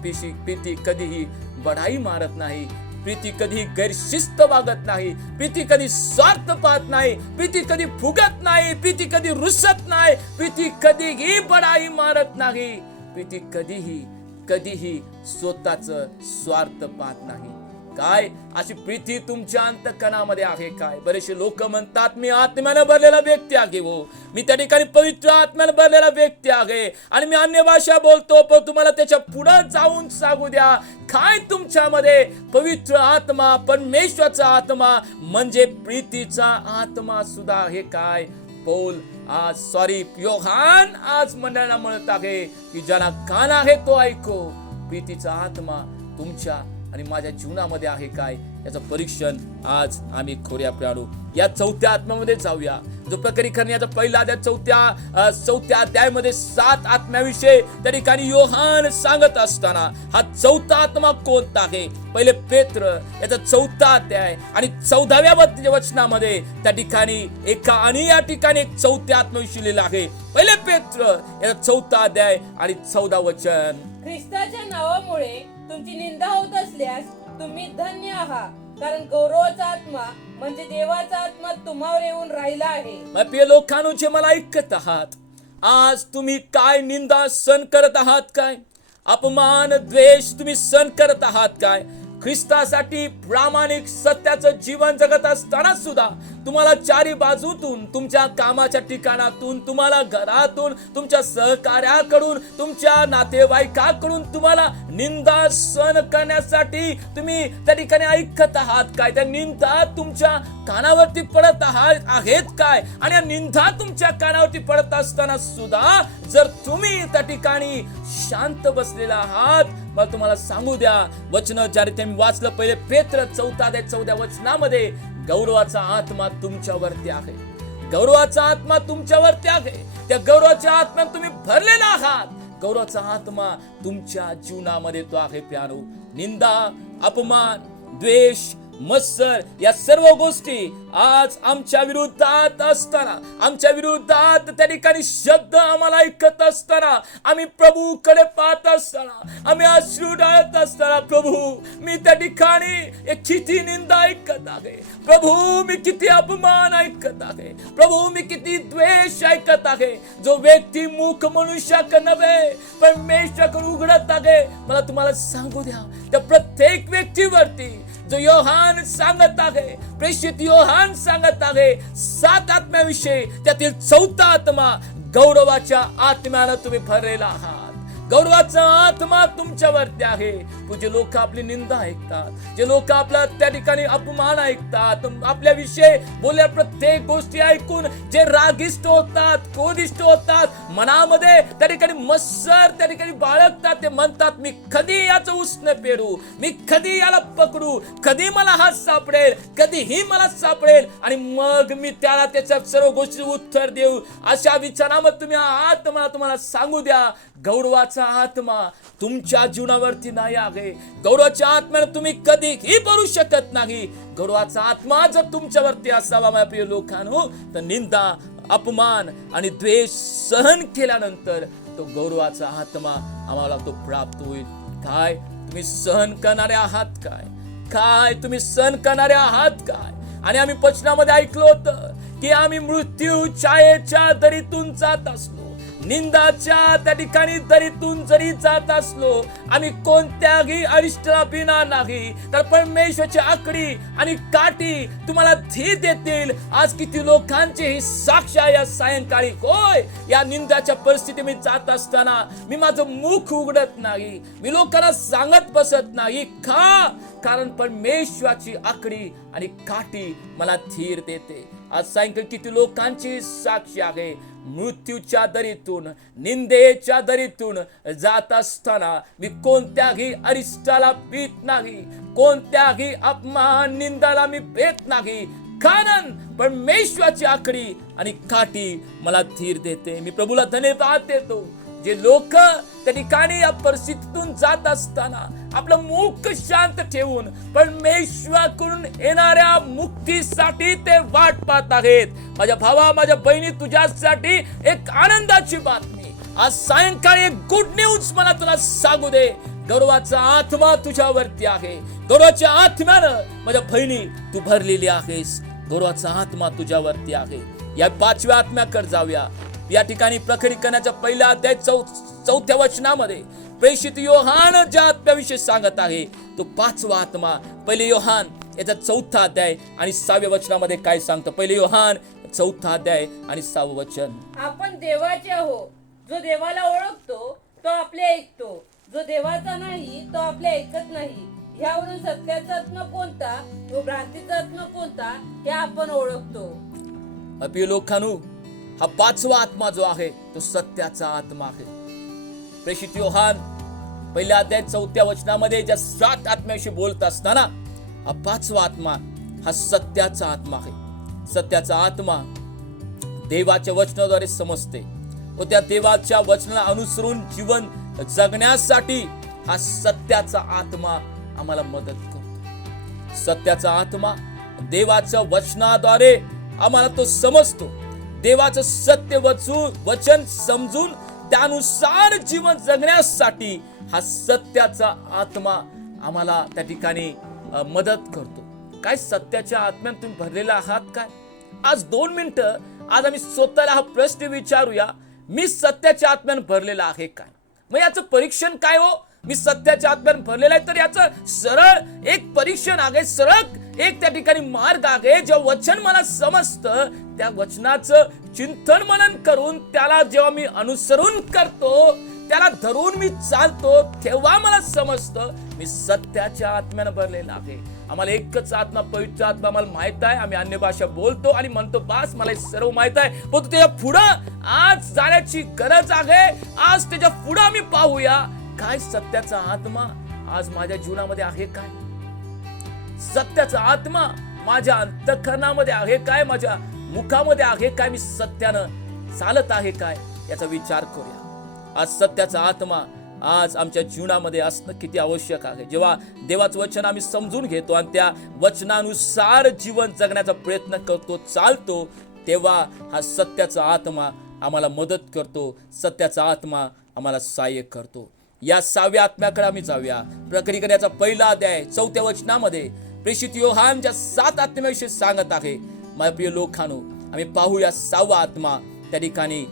प्रीती कधीही बढाई मारत नाही, प्रीती कधी गैरशिस्त वागत नाही, प्रीती कधी स्वार्थ पाहत नाही, प्रीती कधी फुगत नाही, प्रीती कधी रुसत नाही, प्रीती कधीही बडाई मारत नाही, प्रीती कधीही स्वतःच स्वार्थ पाहत नाही. काय अशी प्रीती तुमच्या अंतःकरणामध्ये आहे काय. बरेचसे लोक म्हणतात मी आत्म्याने भरलेला व्यक्ती आहे हो, मी त्या ठिकाणी पवित्र आत्म्याने भरलेला व्यक्ती आहे आणि मी अन्य भाषा बोलतो. पण तुम्हाला त्याच्या पुढे जाऊन सांगू द्या, काय तुमच्यामध्ये पवित्र आत्मा, परमेश्वराचा आत्मा म्हणजे प्रीतीचा आत्मा सुद्धा आहे काय. योहान आज मंडळाला म्हणत आहे की ज्याला कान आहे तो ऐको. प्रीतीचा आत्मा तुमच्या आणि माझ्या जीवनामध्ये आहे काय याचं परीक्षण आज आम्ही खोऱ्या प्राणू या 4थ्या आत्म्यामध्ये जाऊया. जो प्रकटीकरण याचा पहिला अध्याय 4थ्या अध्यायामध्ये 7 आत्म्याविषयी त्या ठिकाणी योहान सांगत असताना हा 4था आत्मा कोणता आहे. पहिले पेत्र याचा 4था अध्याय आणि 14व्या वचनामध्ये त्या ठिकाणी या ठिकाणी 4थ्या आत्म्याविषयी लिहिलं आहे. पहिले पेत्र याचा 4था अध्याय आणि 14 वचन. ख्रिस्ताच्या नावामुळे तुमची निंदा होत असल्यास तुम्ही धन्य आहात, कारण गौरवाचा आत्मा म्हणजे देवाचा आत्मा तुम्हावर येऊन राहिला आहे. प्रिय लोकांनो, जे मला ऐकत आहात, आज तुम्ही काय निंदा सहन करत आहात काय, अपमान द्वेष तुम्ही सहन करत आहात काय. ख्रिस्तासाठी प्रामाणिक सत्याचं जीवन जगत असताना सुद्धा तुम्हाला चारी बाजूतून, तुमच्या कामाच्या ठिकाणातून, तुम्हाला घरातून, तुमच्या सहकार्याकडून, तुमच्या नातेवाईकाकडून तुम्हाला निंदा सहन करण्यासाठी तुम्ही त्या ठिकाणी ऐकत आहात काय. त्या निंदा तुमच्या कानावरती पडत आहेत काय. आणि या निंदा तुमच्या कानावरती पडत असताना सुद्धा जर तुम्ही त्या ठिकाणी शांत बसलेला आहात, मला तुम्हाला सांगू द्या, वचन ज्याने ते मी वाचलं पहिले पेत्र 4 अध्याय 14 वचनामध्ये, गौरवाचा आत्मा तुमच्यावरती आहे. गौरवाचा आत्मा तुमच्यावरती आहे. त्या गौरवाच्या आत्म्यात तुम्ही भरलेला आहात. गौरवाचा आत्मा तुमच्या जीवनामध्ये तो आहे प्यानो. निंदा, अपमान, द्वेष मत्सर या सर्व गोष्टी आज आमच्या विरोधात असताना, आमच्या विरोधात त्या ठिकाणी शब्द आम्हाला ऐकत असताना, आम्ही प्रभूकडे पाहत असताना, आम्ही अश्रू ढाळत असताना, प्रभू मी त्या ठिकाणी एक किती निंदा ऐकत आहे, प्रभू मी किती अपमान ऐकत आहे, प्रभू मी किती द्वेष ऐकत आहे, जो व्यक्ती मूक मनुष्याकडे नव्हे परमेश्वराकडे उघडत आहे. मला तुम्हाला सांगू द्या, त्या प्रत्येक व्यक्तीवरती जो योहान सांगत आहे, प्रेषित योहान सांगत आहे 7 आत्म्याविषयी, त्यातील 4था आत्मा गौरवाच्या आत्म्यानं तुम्ही भरलेला आहात. गौरवाचा आत्मा तुमच्यावरती आहे. जे लोक आपली निंदा ऐकतात, जे लोक आपला त्या ठिकाणी अपमान ऐकतात, आपल्याविषयी बोलल्या प्रत्येक गोष्टी ऐकून जे रागिष्ट होतात, क्रोधिष्ट होतात, मनामध्ये त्या ठिकाणी मत्सर त्या ठिकाणी बाळगतात, ते म्हणतात मी कधी याचं उसने पेरू, मी कधी याला पकडू, कधी मला हात सापडेल, कधीही मला सापडेल आणि मग मी त्याला त्याच्या सर्व गोष्टी उत्तर देऊ. अशा विचारामध्ये तुम्ही आहात. मला तुम्हाला सांगू द्या, गौरवाचा आत्मा तुमच्या जीवनावरती नाही आहे. गौरवाच्या आत्म्याने तुम्ही कधीही भरू शकत नाही. गौरवाचा आत्मा जर तुमच्यावरती असावा माझ्या प्रिय लोकांनो, तर निंदा, अपमान आणि द्वेष सहन केल्यानंतर तो गौरवाचा आत्मा आम्हाला तो प्राप्त होईल. काय तुम्ही सहन करणारे आहात? काय तुम्ही सहन करणारे आहात काय? आणि आम्ही वचनामध्ये ऐकलं होतं की आम्ही मृत्यू छायेच्या दरीतून जात असलो, निंदाच्या त्या ठिकाणी दरीतून जरी जात असलो, आम्ही कोणत्याही अरिष्टला भिणार नाही, तर परमेश्वराची आकडी आणि काठी तुम्हाला धीर देतील. आज किती लोकांची ही साक्ष आहे या सायंकाळी. होय, या निंदाच्या परिस्थिती मी जात असताना मी माझं मुख उघडत नाही, मी लोकांना सांगत बसत नाही. कारण परमेश्वराची आकडी आणि काठी मला धीर देते. आज सायंकाळी किती लोकांची साक्षी आहे, मृत्यूच्या दरीतून, निंदेच्या दरीतून जात असताना मी कोणत्याही अरिष्टाला भीत नाही, कोणत्याही अपमान निंदाला मी भेट नाही, कारण परमेश्वराची आकडी आणि काठी मला धीर देते. मी प्रभूला धन्यवाद देतो. जे लोक त्या ठिकाणी या परिस्थितीतून जात असताना आपलं मुख शांत ठेवून परमेश्वराकडून येणाऱ्या मुक्तीसाठी ते वाट पाहत आहेत. माझ्या भावा, माझ्या बहिणी, तुझ्यासाठी एक आनंदाची बातमी आज सायंकाळी, एक गुड न्यूज मला तुला सांगू दे. गौरवाचा आत्मा तुझ्यावरती आहे. गौरवाच्या आत्म्यानं माझ्या बहिणी तू भरलेली आहेस. गौरवाचा आत्मा तुझ्यावरती आहे. या 5व्या आत्म्याकडे जाऊया. या ठिकाणी प्रकटीकरणाच्या 1 अध्याय 4थ्या वचनामध्ये प्रेषित योहान ज्या आत्म्याविषयी सांगत आहे, तो 5वा आत्मा 1 योहान याचा 4था अध्याय आणि 6व्या वचनामध्ये काय सांगतं? 1 योहान 4था अध्याय आणि 6वं वचन. आपण देवाचे आहो. जो देवाला ओळखतो तो आपले ऐकतो, जो देवाचा नाही तो आपले ऐकत नाही. ह्यावरून सत्याचा आत्मा कोणता व भ्रांतीचा आत्मा कोणता हे आपण ओळखतो. प्रिय लोकांनो, हा 5वा आत्मा जो आहे तो सत्याचा आत्मा आहे. प्रेषित योहान 1 अध्याय 4थ्या वचनामध्ये ज्या 7 आत्म्याविषयी बोलत असताना हा 5वा आत्मा हा सत्याचा आत्मा आहे. सत्याचा आत्मा देवाच्या वचनाद्वारे समजते व त्या देवाच्या वचनाला अनुसरून जीवन जगण्यासाठी हा सत्याचा आत्मा आम्हाला मदत करतो. सत्याचा आत्मा देवाच्या वचनाद्वारे आम्हाला तो समजतो. देवाचं सत्य वचन समजून त्यानुसार जीवन जगण्यासाठी हा सत्याचा आत्मा आम्हाला त्या ठिकाणी मदत करतो. काय सत्याच्या आत्म्याने तुम्ही भरलेला आहात काय? आज 2 मिनिटं आज आम्ही स्वतःला हा प्रश्न विचारूया, मी सत्याच्या आत्म्याने भरलेला आहे काय? मग याचं परीक्षण काय हो? मी सत्याच्या आत्म्याने भरलेला आहे तर याचं सरळ एक परीक्षण आहे, सरळ एक त्या ठिकाणी मार्ग आहे. जे वचन मला समजतं त्या वचनाचं चिंतन मनन करून त्याला जेव्हा मी अनुसरून करतो, त्याला धरून मी चालतो, तेव्हा मला समजतं मी सत्याच्या आत्म्याने भरलेला आहे. आम्हाला एकच आत्मा, पवित्र आत्मा आम्हाला माहित आहे. आम्ही अन्य भाषा बोलतो आणि म्हणतो बास मला सर्व माहित आहे, पण त्याच्या पुढं आज जाण्याची गरज आहे. आज त्याच्या पुढं आम्ही पाहूया काय सत्याचा आत्मा आज माझ्या जीवनामध्ये आहे काय? सत्याचा आत्मा माझ्या अंतःकरणामध्ये आहे काय? माझ्या मुखामध्ये आहे काय? मी सत्यानं चालत आहे काय? याचा विचार करूया. आज सत्याचा आत्मा आज आमच्या जीवनामध्ये असणं किती आवश्यक आहे. जेव्हा देवाचं वचन आम्ही समजून घेतो आणि त्या वचनानुसार जीवन जगण्याचा प्रयत्न करतो, चालतो, तेव्हा हा सत्याचा आत्मा आम्हाला मदत करतो, सत्याचा आत्मा आम्हाला सहाय्य करतो. या 6व्या आत्म्याकडे आम्ही जाऊया. प्रकटीकरणाचा 1 अध्याय 4 वचनामध्ये प्रेषित योहान ज्या 7 आत्म्याविषयी सांगत आहे. माझ्या प्रिय लोकांनो, आम्ही पाहूया 6वा आत्मा त्या ठिकाणी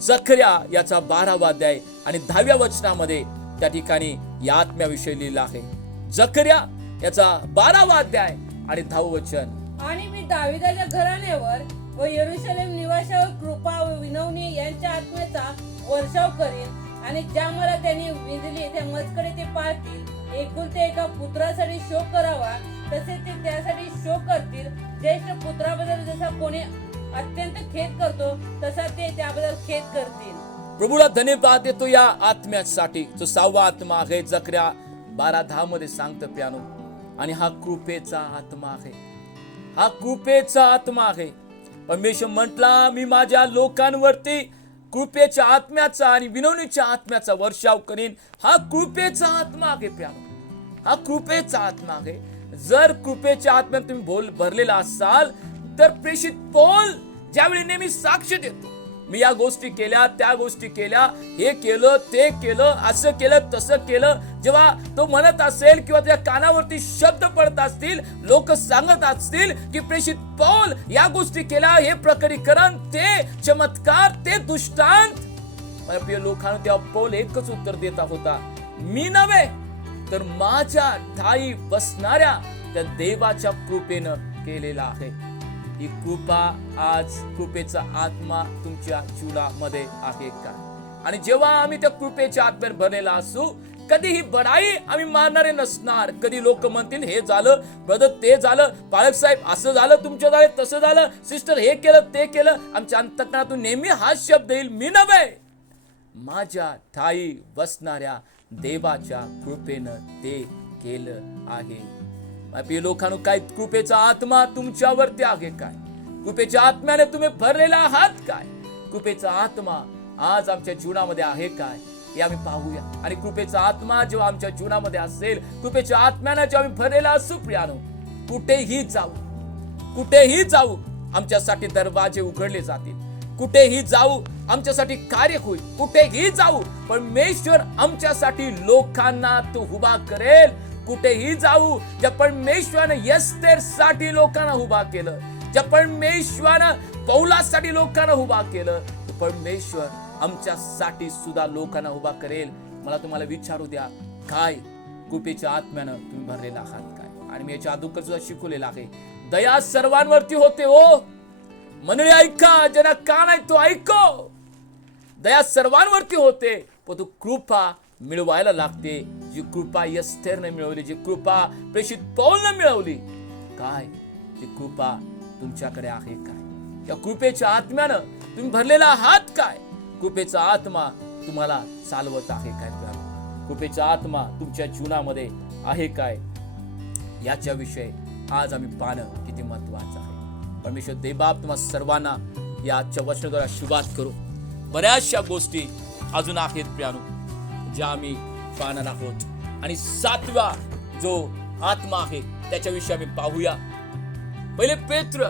जकर्या याचा 12वा अध्याय आणि 10व्या वचनामध्ये त्या ठिकाणी या आत्म्याविषयी लिहिलं आहे. जकर्या याचा 12वा अध्याय आणि 10वं वचन. आणि मी दाविदाच्या घराण्यावर व यरूशलेम निवासावर कृपा व विनवणी यांच्या आत्म्याचा वर्षाव करेन, आणि ज्या मला त्यांनी विंजली त्या मजकडे ते पाहतील. एकुलते एका पुत्रासाठी शोक करावा तसे ते त्यासाठी शोक करतील. ज्येष्ठ पुत्राबद्दल जसा कोणी अत्यंत खेद करतो तसा ते त्याबद्दल खेद करतील. प्रभूला धन्यवाद देतो या आत्म्यासाठी जो 6वा आत्मा आहे. जकर्या 12:10 मध्ये सांगतं प्यानो. आणि हा कृपेचा आत्मा आहे, हा कृपेचा आत्मा आहे. परमेश्वर म्हटला, मी माझ्या लोकांवरती कृपेच्या आत्म्याचा आणि विनवणीच्या आत्म्याचा वर्षाव करीन. हा कृपेचा आत्मा आहे प्यानो, हा कृपेचा आत्मा आहे. जर कृपेच्या आत्म्यात तुम्ही भरलेला असाल तर प्रेषित पौल ज्यावेळी नेहमी साक्ष देतो, मी या गोष्टी केल्या, त्या गोष्टी केल्या, हे केलं, ते केलं, असं केलं, तसं केलं, जेव्हा तो म्हणत असेल किंवा त्या कानावरती शब्द पडत असतील, लोक सांगत असतील की प्रेषित पौल या गोष्टी केल्या, हे प्रकटीकरण, ते चमत्कार, ते दृष्टांत, माझ्या प्रिय लोकांनो, तेव्हा पौल एकच उत्तर देता होता, मी नव्हे तर माझ्या ठाई बसणाऱ्या त्या देवाच्या कृपेनं केलेला आहे. ही कृपा, आज कृपेचा आत्मा तुमच्या जीवनामध्ये आहे का? आणि जेव्हा आम्ही त्या कृपेच्या आत्म्यात भरलेला असू, कधीही बडाई आम्ही मारणारे नसणार. कधी लोक म्हणतील हे झालं, ब्रदर ते झालं, पाळक साहेब असं झालं, तुमच्या झालं, तसं झालं, सिस्टर हे केलं, ते केलं. आमच्या अंतःकरणातून नेहमी हा शब्द येईल, मी नव्हे, माझ्या ठाई बसणाऱ्या देवाच्या कृपेनं ते केलं आहे. आपल्या लोकांनो, काय कृपेचा आत्मा तुमच्यावरती आहे काय? कृपेच्या आत्म्याने तुम्ही भरलेला आहात काय? कृपेचा आत्मा आज आमच्या जीवनामध्ये आहे काय हे आम्ही पाहूया. आणि कृपेचा आत्मा जेव्हा आमच्या जीवनामध्ये असेल, कृपेच्या आत्म्याने जेव्हा आम्ही भरलेला असू प्रियानो, कुठेही जाऊ आमच्यासाठी दरवाजे उघडले जातील. कुठेही जाऊ आमच्यासाठी कार्य होईल. कुठेही जाऊ परमेश्वर आमच्यासाठी लोकांना तो उभा करेल. कुठेही जाऊ, ज्या परमेश्वरानं एस्थेरसाठी लोकांना उभा केलं, ज्या परमेश्वरानं पौलासाठी लोकांना उभा केलं, परमेश्वर आमच्यासाठी सुद्धा लोकांना उभा करेल. मला तुम्हाला विचारू द्या, काय कृपेच्या आत्म्यानं तुम्ही भरलेला आहात काय? आणि मी याच्या अगोदर सुद्धा शिकवलेलं आहे, दया सर्वांवरती होते हो. मंडळी ऐका, ज्यांना कान आहे तो ऐको. दया सर्वांवरती होते, पण तो कृपा मिळवायला लागते. जी कृपा एस्थेरने मिळवली, जी कृपा प्रेषित पौलने मिळवली, काय ती कृपा तुमच्याकडे आहे काय? या कृपेच्या आत्म्यानं तुम्ही भरलेला आहात काय? कृपेचा आत्मा तुम्हाला चालवत आहे काय? कृपेचा आत्मा तुमच्या जीवनामध्ये आहे काय? याच्या विषयी आज आम्ही पाहणं किती महत्वाचं आहे. परमेश्वर देवबाप तुम्हा सर्वांना या आजच्या वचनाद्वारे आशीर्वाद करू. बऱ्याचशा गोष्टी अजून आहेत प्रियानो ज्या आम्ही पाहणार आहोत. आणि 7वा जो आत्मा आहे त्याच्याविषयी आम्ही पाहूया. पहिले पेत्र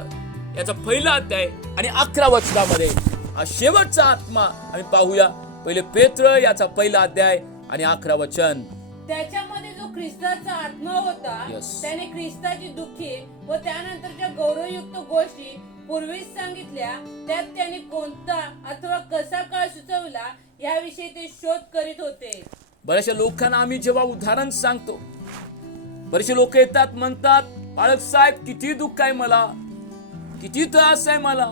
याचा 1 अध्याय आणि 11 वचनामध्ये हा शेवटचा आत्मा आम्ही पाहूया. पहिले पेत्र याचा 1 अध्याय आणि 11 वचन. त्याच्यामध्ये जो ख्रिस्ताचा आत्मा होता, त्याने ख्रिस्ताची दुःखे व त्यानंतरच्या गौरवयुक्त गोष्टी पूर्वीच सांगितल्या. त्यात त्यांनी कोणता अथवा कसा काळ सुचवला याविषयी ते शोध करीत होते. बऱ्याचशा लोकांना आम्ही जेव्हा उदाहरण सांगतो, बरेचसे लोक येतात, म्हणतात, पाळक साहेब किती दुःख आहे मला, किती त्रास आहे मला,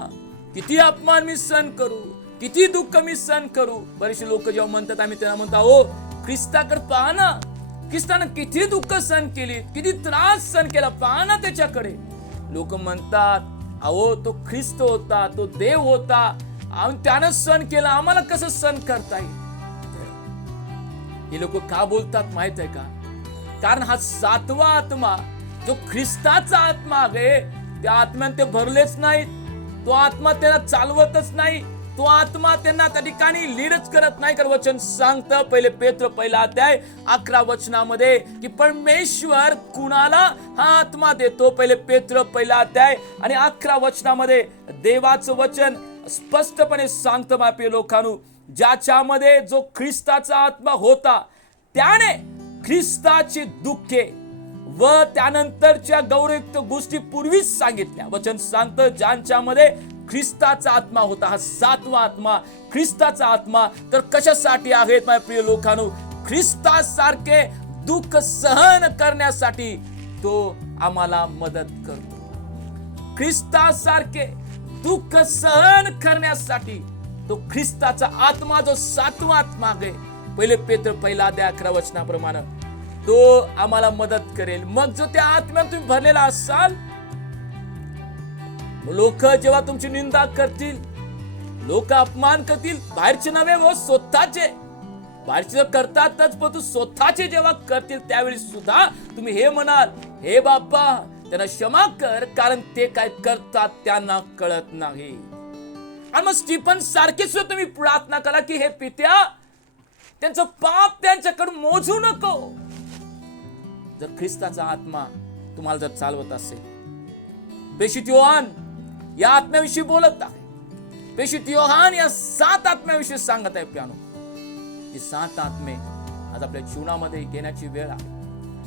किती अपमान मी सहन करू, किती दुःख मी सहन करू. बरेचसे लोक जेव्हा म्हणतात, आम्ही त्यांना म्हणतो, हो ख्रिस्ताकडे पहा ना, ख्रिस्तानं किती दुःख सहन केली, किती त्रास सहन केला, पहा ना त्याच्याकडे. लोक म्हणतात, अहो तो ख्रिस्त होता, तो देव होता, त्यानं सहन केला, आम्हाला कसं सहन करता येईल? हे लोक का बोलतात माहित आहे का? कारण हा 7वा आत्मा जो ख्रिस्ताचा आत्मा आहे, त्या आत्म्याने ते भरलेच नाहीत. तो आत्मा त्याला चालवतच नाही. तो आत्मा त्यांना त्या ठिकाणी लीडच करत नाही. कारण वचन सांगतं पहिले पेत्र पहिला अध्याय 11 वचनामध्ये की परमेश्वर कुणाला हा आत्मा देतो. पहिले पेत्र पहिला अध्याय आणि 11 वचनामध्ये देवाचं वचन स्पष्टपणे सांगतं माझ्या लोकांनो, ज्याच्यामध्ये जो ख्रिस्ताचा आत्मा होता त्याने ख्रिस्ताची दुःखे व त्यानंतरच्या गौरवयुक्त गोष्टी पूर्वीच सांगितल्या. वचन सांगतं ज्यांच्यामध्ये ख्रिस्ताचा आत्मा होता, हा 7वा आत्मा ख्रिस्ताचा आत्मा. तर कशासाठी आहेत माझ्या प्रिय लोकांनो? ख्रिस्तासारखे दुःख सहन करण्यासाठी तो आम्हाला मदत करतो. ख्रिस्तासारखे दुःख सहन करण्यासाठी तो ख्रिस्ताचा आत्मा जो 7वा आत्मा आहे, पहिले पेत्र पहिला अध्याय 11 वचनाप्रमाणे तो आम्हाला मदत करेल. मग जो त्या आत्म्यात तुम्ही भरलेला असाल, लोक जेव्हा तुमची निंदा करतील, लोक अपमान करतील, बाहेरचे नव्हे व स्वतःचे, बाहेरचे करतातच पण तू स्वतःचे जेव्हा करतील त्यावेळी सुद्धा तुम्ही हे म्हणाल, हे बाप्पा त्यांना क्षमा कर, कारण ते काय करतात त्यांना कळत नाही. आणि मग स्टीफन सारखी सुद्धा तुम्ही प्रार्थना करा की हे पित्या त्यांचं पाप त्यांच्याकडून मोजू नको. जर ख्रिस्ताचा आत्मा तुम्हाला जर चालवत असेल, प्रेषित योहान या आत्म्याविषयी बोलत आहे. प्रेषित योहान या 7 आत्म्याविषयी सांगत आहे प्यानो. ही 7 आत्मे आज आपल्या जीवनामध्ये घेण्याची वेळ आहे.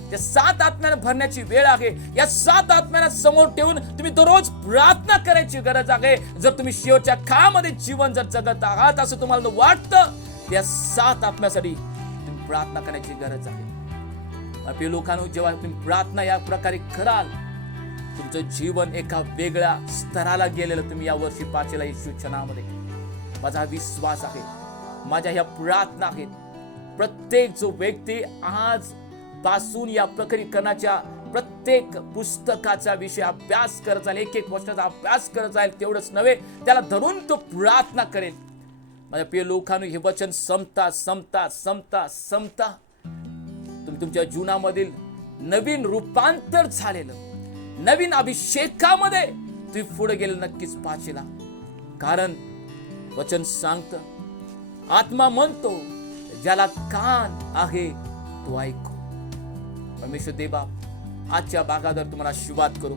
त्या 7 आत्म्याने भरण्याची वेळ आहे. या 7 आत्म्यांना समोर ठेवून तुम्ही दररोज प्रार्थना करायची गरज आहे. जर तुम्ही शेवटच्या काळामध्ये जीवन जर जगत आहात असं तुम्हाला वाटतं, या 7 आत्म्यासाठी तुम्ही प्रार्थना करण्याची गरज आहे. आपल्या लोकांनो, जेव्हा तुम्ही प्रार्थना या प्रकारे कराल, तुमचं जीवन एका वेगळ्या स्तराला गेलेलं तुम्ही या वर्षी पाचेला येशूच्या नावामध्ये. माझा विश्वास आहे, माझ्या ह्या प्रार्थना आहेत. प्रत्येक जो व्यक्ती आज पासून या प्रकटीकरणाच्या प्रत्येक पुस्तकाचा विषय अभ्यास करत जाईल, एक वर्षाचा अभ्यास करत जाईल, तेवढंच नव्हे त्याला धरून तो प्रार्थना करेल. माझ्या प्रिय लोकांनो, हे वचन संपता संपता संपता संपता तुम्ही तुमच्या जीवनामधील नवीन रूपांतर झालेलं, नवीन अभिषेकामध्ये तुम्ही पुढे गेले नक्कीच पाचेला. कारण वचन सांगतं, आत्मा म्हणतो ज्याला कान आहे तो ऐकू. परमेश्वर देवा आजच्या भागावर तुम्हाला आशीर्वाद करू.